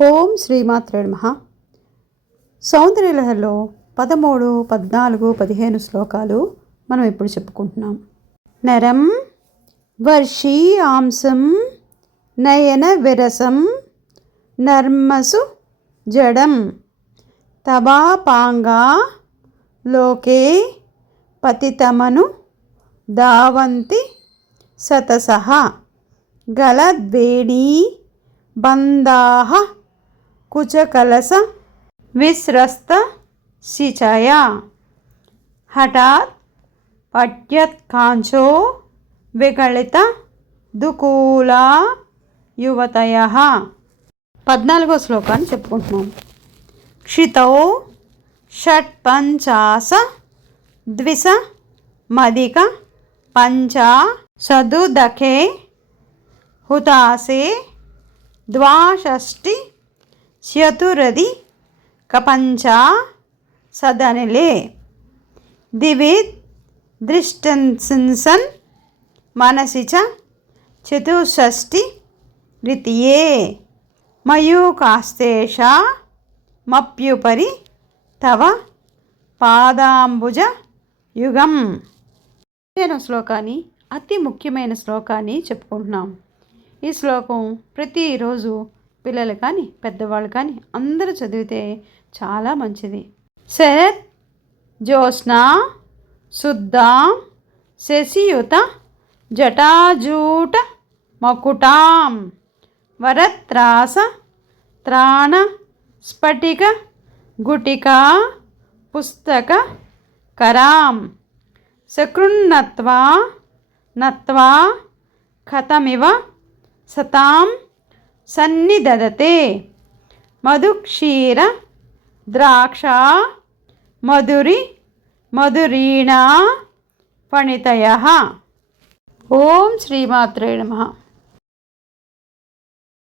ఓం శ్రీమాత్రే నమః. సౌందర్యలహరిలో 13, 14, 15 శ్లోకాలు మనం ఇప్పుడు చెప్పుకుంటున్నాం. నరం వర్షీ ఆంసం నయన విరసం నర్మసు జడం తవాపాంగా లోకే పతితమను దావంతి సతసః గలద్వేణీ బంధాః కుచకలస విస్రస్త శిచయ హఠాత్ పట్యత్కాంచో విగళిత దుకూలా యువతయః. 14వ శ్లోకాన్ని చెప్పుకుంటున్నాం. క్షితౌ షట్పంచాశ ద్విస మదిక పంచా సదుదకే హుతాసే ద్వాషష్టి చతురది కపంచా సదనిలే దివిద్ దృష్టన్సన్ మనసి చ చతుషష్టి రితియే మయూకాస్తేషా మప్యుపరి తవ పాదాంబుజ యుగం. శ్లోకాన్ని అతి ముఖ్యమైన శ్లోకాన్ని చెప్పుకుంటున్నాం. ఈ శ్లోకం ప్రతిరోజు పిల్లలు కానీ పెద్దవాళ్ళు కానీ అందరూ చదివితే చాలా మంచిది. శరత్ జ్యోత్స్నా శుద్ధాం శశియుత జటాజూట మకుటాం వరత్రాస త్రాణ స్ఫటిక గుటికా పుస్తక కరాం సకృన్నత్వా నత్వా కథమివ సతాం సన్నిదదతే మధుక్షీర ద్రాక్ష మధురి మధురీణా ఫణితయః. ఓం శ్రీమాత్రే నమః.